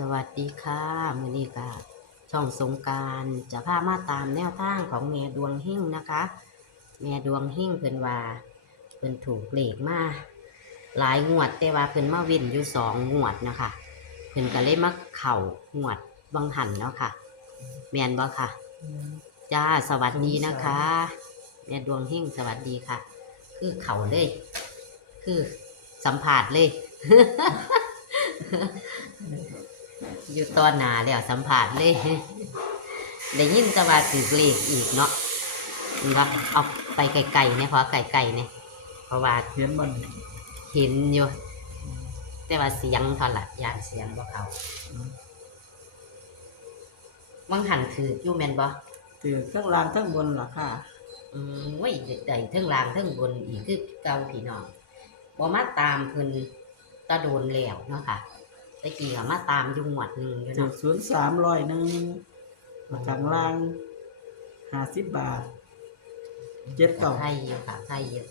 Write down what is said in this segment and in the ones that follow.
สวัสดีค่ะมือนี้ก็ช่องสงการจะพามาตามแนวทางของแม่ดวงหิ่งนะคะ แม่ดวงหิ่งเพิ่นว่าเพิ่นถูกเลขมาหลายงวดแต่ว่าเพิ่นมาวินอยู่สองงวดนะคะเพิ่นก็เลยมาเข่างวดบังหันเนาะค่ะ แมนบ่ค่ะจ้าสวัสดีนะคะ แม่ดวงหิ่งสวัสดีค่ะ คือเข่าเลย คือสัมผัสเลย อยู่ตอนหนาแล้วสัมผัสเลยได้ยินแต่ว่าถือเลขอีกเนาะนี่ว่าเอาไปไกลๆเนี่ยเพราะไกลๆเนี่ยเพราะว่าเห็นมันเห็นอยู่แต่ว่าเสียงเท่าไหร่ยานเสียงบ่เขาวังหันถืออยู่แม่นบ่ถือทั้งล่างทั้งบนล่ะค่ะอืมไว้ยได้เทั้งล่างเทั้งบนอีกคือเก่าพี่น้องบ่มาตามเพิ่นตะโดนแล้วเนาะค่ะ ตะกี้ก็มาตามอยู่หมวดหนึงอยู่ถือเนาะศูนย์สามร้อยหนึ่งมาทางล่างห้าสิบบาท เจ็ดก็เก่าไทยอยู่ค่ะไทยอยู่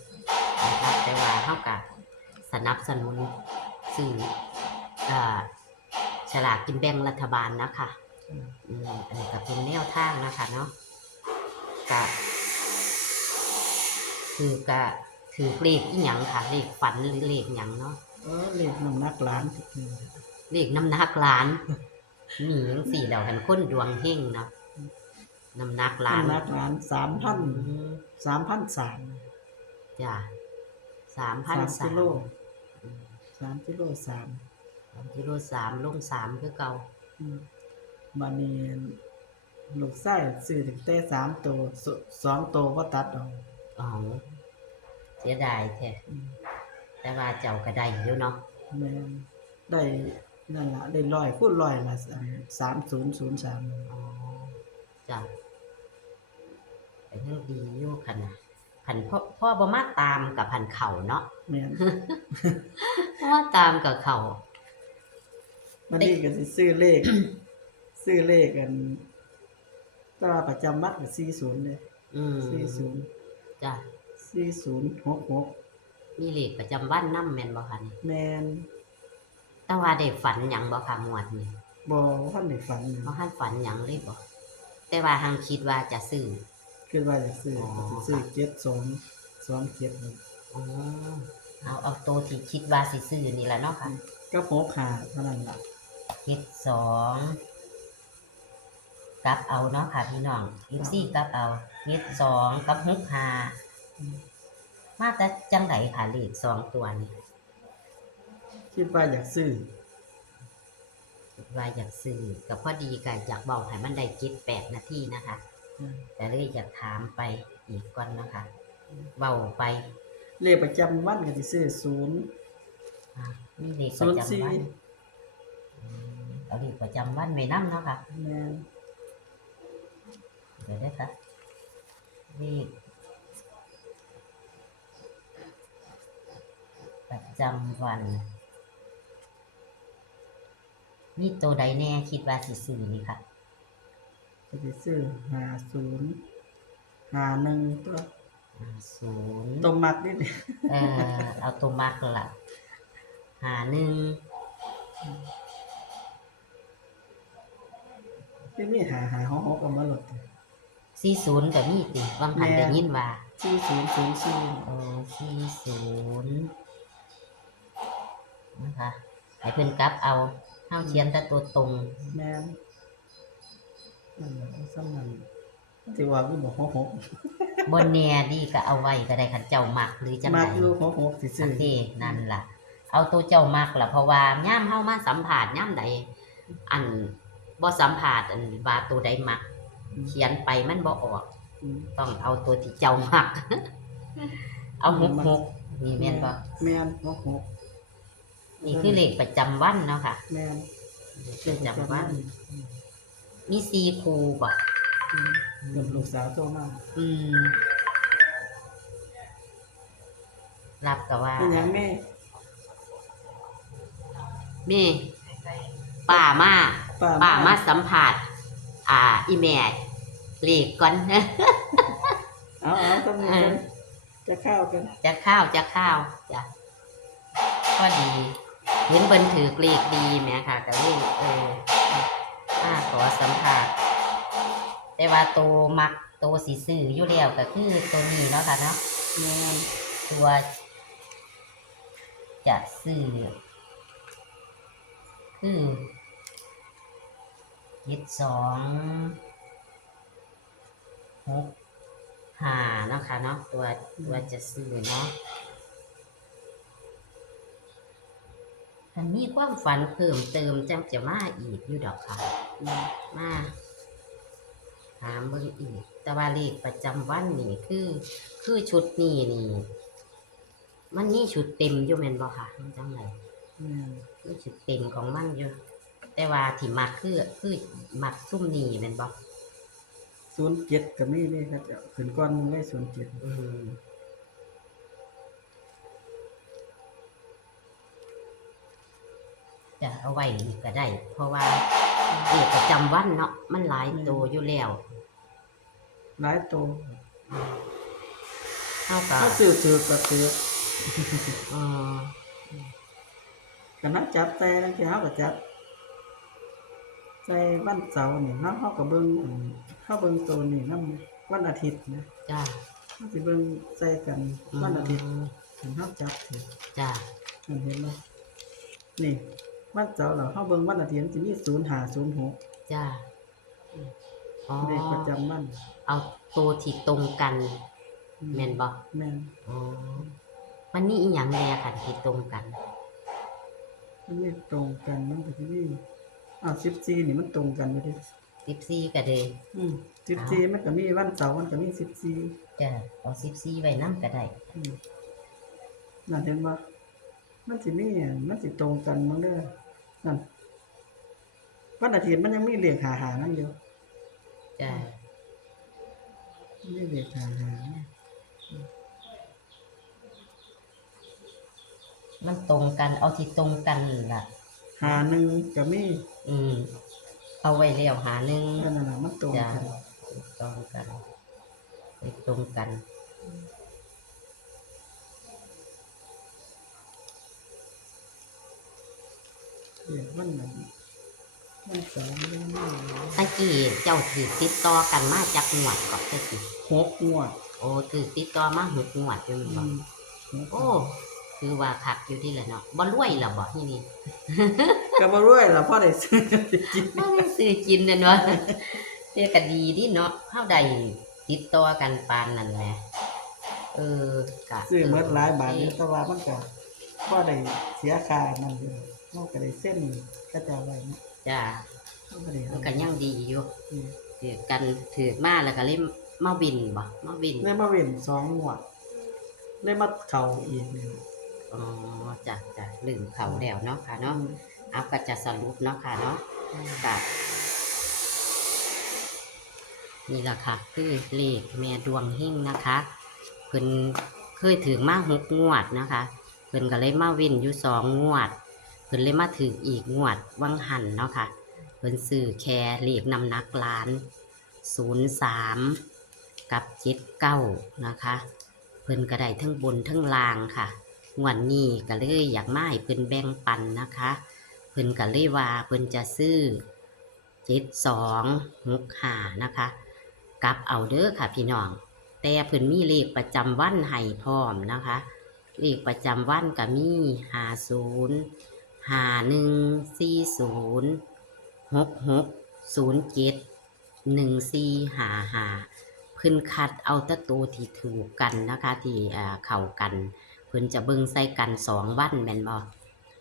นะครับแต่ว่าเท่ากับสนับสนุนสื่อเอ่อฉลากกินแบ่งรัฐบาลนะคะอืมอันนี้ก็เป็นแนวทางนะคะเนาะกะคือกะถือเลขอีหยังค่ะเลขฝันหรือเลขหยังเนาะ เออเลขน้ำหนักล้านก็คือ เลขน้ำหนักล้านมีจังสี่แล้วกันคนดวงเฮงเนาะน้ำหนักล้านน้ำหนักล้านสามพันอืมสามพันสามจ้ะสามพันสามสากิมโลสามกิโลสามสามกิโลสามลงสามคือเก่าอืมบันนี้ลูกไส้ซื้อถึงแต่สามตัวสสองตัวก็ตัดออกอ๋อเสียดายแท้อืมแต่ว่าเจ้าก็ได้อยู่เนาะแม่นได้ นั่นละได้ร้อยคูณร้อยละสามศูนย์ศูนย์สามอ๋อจ้ะเป็นเรื่องดีอยู่คันนะพันพ่อพ่อบ่มาตามกับพันเข่าเนาะแม่นเพราะว่าตามกับเข่ามันนี่ก็สิซื้อเลข ซื้อเลขกันก็ประจำวัดก็สี่ศูนย์เลยอืมสี่ศูนย์จ้ะสี่ศูนย์หกหกมีเลขประจำบ้านน้ำแม่นบ่คะนี่แมน แต่ว่าได้ฝันหยังบ่คะหมวดนี่บอท่านได้ฝันนะบ่ทันฝันหยังเลยบ่แต่ว่าหังคิดว่าจะซื้อ คิดว่าจะซื้ออ๋อก็สิซื้อเจ็ดสองสองเจ็ดเลยอ๋อเอาเอาตัวที่คิดว่าสิซื้อนี่แหละเนาะค่ะก็หกขาเท่านั้นล่ะเฮ็ดสองกลับเอาเนาะค่ะพี่น้องยิปซี่กลับเอาเฮ็ดสองกับหกหามาแต่จังไดค่ะเลขสองตัวนี้ คิดว่าอยากซื้อคิดว่าอยากซื้อกับพอดีก็อยากเบาให้มันได้จิตแปดนาทีนะคะ อืมแต่เลยอยากถามไปอีกก่อนนะคะเบาไปเลขประจำวันก็สิซื้อศูนย์ อะมีเลขประจำ04วันอืมเอาเลขประจำวันไว้นํเนาะค่ะ แมนเดี๋ยวได้ค่ะเลขประจำวัน มีตัวใดแน่คิดว่าสิซื้อนี่ค่ะ ก็สิซื้อห้าศูนย์ห้าหนึ่งตัวศูนย์ตรงมักนิดเดียวเออเอาตัวมักละหาหนึ่งที่นี่หาหาหกหกเอามาหลดสี่ศูนย์กับมีติบางหันแม่ได้ยินว่าสี่ศูนย์ศูนย์สี่เออสี่ศูนย์นะคะให้เพิ่นกลับเอา เท้าเชียนแต่ตัวตรงแม่นนั่นแหละสำนันที่ว่ากูบอกหกหกบนแน่ดีก็เอาไว้ก็ได้คันเจ้ามักหรือจังมาไดอยู่หกหกสิสัซื้งอเกตนั่นล่ะ เอาตัวเจ้ามักล่ะเพราะว่าย่ามเฮามาสัมผัสย่ามใดอันบ่สัมผัสอันว่าตัวใดมัก เขียนไปมันบ่ออกอืมต้องเอาตัวที่เจ้ามัก เอาหกหกนี่แม่นบ่แม่นหกหกนี่คือเลขประจำวันเนาะค่ะ แม่น เลขประจำวันมีสี่คูบ่อืมเกับลูกสาวโตมากอืมรับก็ว่าเป็นหยังแม่นี่ป้ามาป้าป้ามาสัมผัสอ่า อีแม่เลขก่อนเอาเอาต้องมีกันจะเข้ากัน จะข้าวจะข้าวจ้ะก็ดี เห็นเบิ่นถือเลขดีแหมค่ะก็เลยเออมาขอสัมภาษณ์แต่ว่าโตมักโตสิซื้ออยู่แล้วก็คือตัวนี้เนาะค่ะเนาะแม่ตัวจะซื้อคือเจ็ดสองหกห้าเนาะค่ะเนาะตัวตัวจะซื้อเนาะ ถ้ามีความฝันเพิ่มเติมจังจะมาอีกอยู่ดอกค่ะอืมมาถามเบิ่งอีก แต่ว่าเลขประจำวันนี่คือ คือชุดนี้นี่ มันนี่ชุดเต็มอยู่แม่นบ่ค่ะมันจังไดแม่นคือชุดเต็มของมันอยู่ แต่ว่าที่มักคือคือมักซุ่มนี่แม่นบ่ศูนย์เจ็ดก็มีนี่ครับจะขึ้นก้อนหนึงได้ศูนย์เจ็ดอืม จะเอาไว้อีกก็ได้ เพราะว่าเลขประจำวันเนาะมันหลายตัวอยู่แล้วหลายตัวเท่ากับถ้าซื้อถือก็ถือเออก็นักจับแต่นั่นคือเฮาก็จับใส่วันเสาร์นี่เฮาเฮาก็เบิ่งอันเฮาเบิ่งตัวนี่นำวันอาทิตย์นะจ้าเฮาสิเบิ่งใส่กันวันอาทิตย์มถึงเฮาจับถือจ้ามันเห็นไหมนี่ วันเสาร์เราเฮาเบิ่งวันอาทิตย์สิมี0506จ้าอ๋อเลขประจำวัน เอาตัวที่ตรงกันแม่นบ่แม่นอ๋อมันนี่อีหยังแน่ค่ะที่ตรงกันมันไม่ตรงกันมันก็สิมีอ้าว14นี่มันตรงกันอยู่ดิสิบสี่ก็เลยอืม14มันก็มีวันเสาร์มันก็มี14จ้าเอาสิบสี่ไว้น้ำก็ได้อืมนั่นเห็นบ่มันสิมีอันมันสิตรงกันมั้งเด้อ นั่นวันอาทิตย์มันยังมีเลขหาหานั่นอยู่จ้ามีเลขหาหามันตรงกันเอาที่ตรงกันล่ะหาหนึ่งก็มีอืมเอาไว้แล้วหาหนึ่งนั่นน่ะมันตรงจ้ากันตรงกันไปตรงกัน เลขวันนั้นวันเสาร์มันมีตะกี้เจ้าถือติดต่อกันมาจากหวดก่อนตะกี้หกงวดโอ้ถือติดต่อมาหกหวดอยู่อืบ่มโอ้คือว่าคักอยู่ที่ละเนาะบ่รวยล่ะบ่ที่นี่ก็บ่รวยล่ะพ่อได้ซื้อสิกินบ่ได้ซื้อกินนั่นวะเรียกก็ดีดิเนาะเฮาได้ติดต่อกันปานนั้นแหละเออกะซื้อหมดหลายบาทอยู่แต่ว่ามันก็พ่อได้เสียค่านั่นอยู่ เฮาก็ได้เส้นก็จะไว้นะจ้าเฮาก็ได้มันก็ยังดีอยู่อืมถือกันถือมาแล้วก็เลยมาวินบ่มาวินเลยมาเว้นสองงวดเลยมาเข้าอีกนี่อ๋อจ้ะจ้ะลืมเขาแล้วเนาะค่ะเนาะเอาก็จะสรุปเนาะค่ะเนาะกับนี่แหละค่ะ คือเลขแม่ดวงเฮงนะคะเพิ่นเคยถือมาหกงวดนะคะเพิ่นก็เลยมาวินอยู่สองงวดเพิ่นเลยมาถืออีกงวดวังหันเนาะค่ะ เพิ่นซื้อแค่เลขนำหนักล้านศูนย์สามกับเจ็ดเก้านะคะ เพิ่นก็ได้ทั้งบนทั้งล่างค่ะงวดนี้ก็เลยอยากมาให้เพิ่นแบ่งปันนะคะ เพิ่นก็เลยว่าเพิ่นจะซื้อเจ็ดสองหกห้านะคะกลับเอาเด้อค่ะพี่น้อง แต่เพิ่นมีเลขประจำวันให้พร้อมนะคะ เลขประจำวันก็มีห้าศูนย์ ห้าหนึ่งสี่ศูนย์หกหกศูนย์เจ็ดหนึ่งสี่ห้าห้าเพิ่นคัดเอาตะตัวที่ถูกกันนะคะที่เข้ากันเพิ่นจะเบิ่งใส่กันสองวันแม่นบ่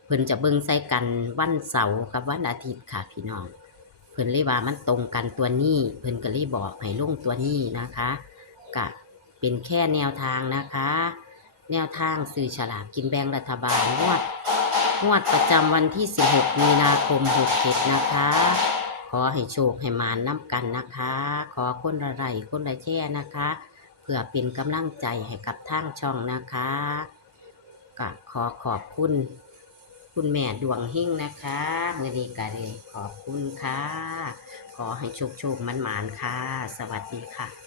เพิ่นจะเบิ่งใส่กันวันเสาร์กับวันอาทิตย์ค่ะพี่น้องเพิ่นเลยว่ามันตรงกันตัวนี้ เพิ่นก็เลยบอกให้ลงตัวนี้นะคะกะเป็นแค่แนวทางนะคะ แนวทางสื่อฉลากกินแบ่งรัฐบาลงวด งวดประจำวันที่ 16 มีนาคม 67 นะคะ ขอให้โชคให้มานน้ำกันนะคะ ขอคนละไรคนละแช่นะคะ เพื่อเป็นกำลังใจให้กับทางช่องนะคะก็ขอขอบคุณ คุณแม่ดวงเฮงนะคะเมื่อนี้ก็เลยขอบคุณค่ะ ขอให้โชคโชคมันหมานค่ะ สวัสดีค่ะ